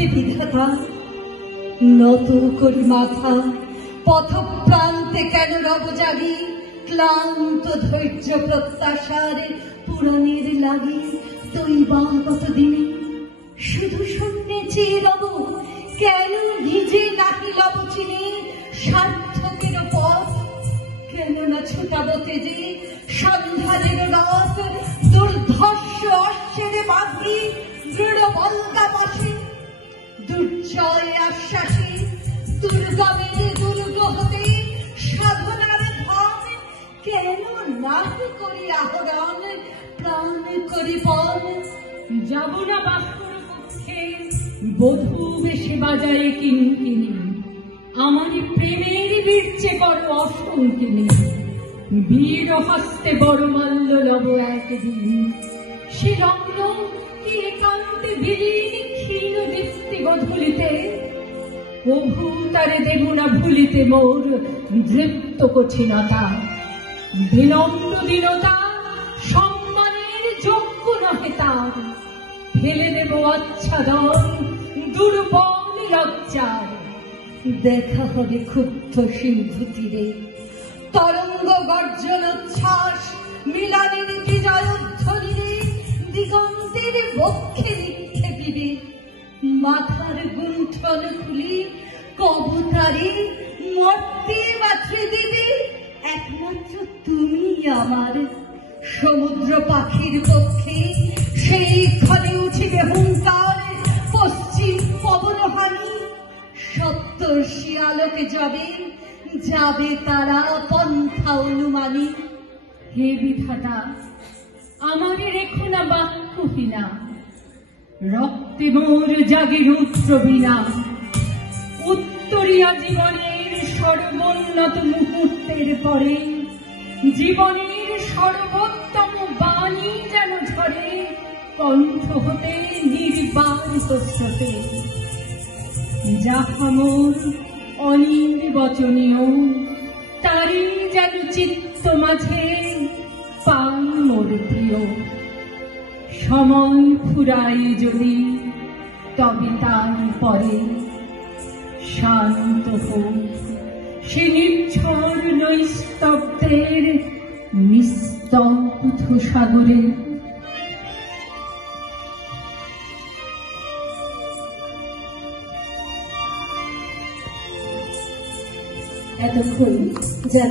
হে বিধাতা, নত করি মাথা, পথ প্রান্তে কেন রব জাগি, ক্লান্ত ধৈর্য প্রত্যাশার পূরণের লাগি। তৈবা কতদিনে শুধু শূন্যে চেয়ে রব, কেন নিজে নাহি লব চিনে সার্থকের পথ। কেন না ছুটাবো তেজে সন্ধানের রথ, দুর্ধর্ষ অশ্বের বাঁধি দৃঢ় বলগা পাশে। দুর্জয় আশ্বাসে দুর্গমের দুর্গ হতে সাধনার ধন, কেন নাহি করি আহরণ প্রাণ করি পণ। যাব না বাসর পক্ষে বধূ বেশে বাজায় কিঙ্কিনি, আমার প্রেমের বীর্যে বড় অসংকিনী। বীর হস্তে বড় মাল্য লব একদিন, সে রত্ন কি একান্তে বিলীন ক্ষীণ দীপ্তি গধূলিতে। প্রভু তারে দেব না ভুলিতে মোর দৃপ্ত কঠিনতা। বিনম্র দীনতা সম্মানের যোগ্য নহে তার, ফেলে দেব আচ্ছাদন দুর্বল লজ্জার। দেখা হবে ক্ষুব্ধ সিন্ধু তীরে, তরঙ্গ গর্জন উচ্ছ্বাস মিলানের বিজয়ধ্বনিরে। দিগন্তের বক্ষে নিক্ষেপিবে মাথার গুণ্ঠন খুলি, কবুতারে মর্তে মাত্রে দিবে একমাত্র তুমি আমার। সমুদ্র পাখির পক্ষে সেই ক্ষণে উঠিবে হুঙ্কার, পশ্চিম পবনহানি। সপ্তর্ষি আলোকে যাবে যাবে তারা পন্থা অনুমানী। হে বিধাতা, আমারে রেখো না বাক্যহীনা, রক্তে মোর জাগে রুদ্র বীণা। উত্তরিয়া জীবনের সর্বোন্নত মুহূর্তের পরে, জীবনের সর্বোত্তম বাণী যেন ঝরে কণ্ঠ হতে নির্বাণিত স্রোতে। যাহা মোর অনির্বচনীয়, তারই যেন চিত্ত মাঝে পাই মোর প্রিয়। সময় ফুরাই যদি তবে তার পরে, শান্ত হোক সে নির্ঝর নৈস্তব্ধের নিস্তব্ধ সাগরে। এতক্ষণ যাদের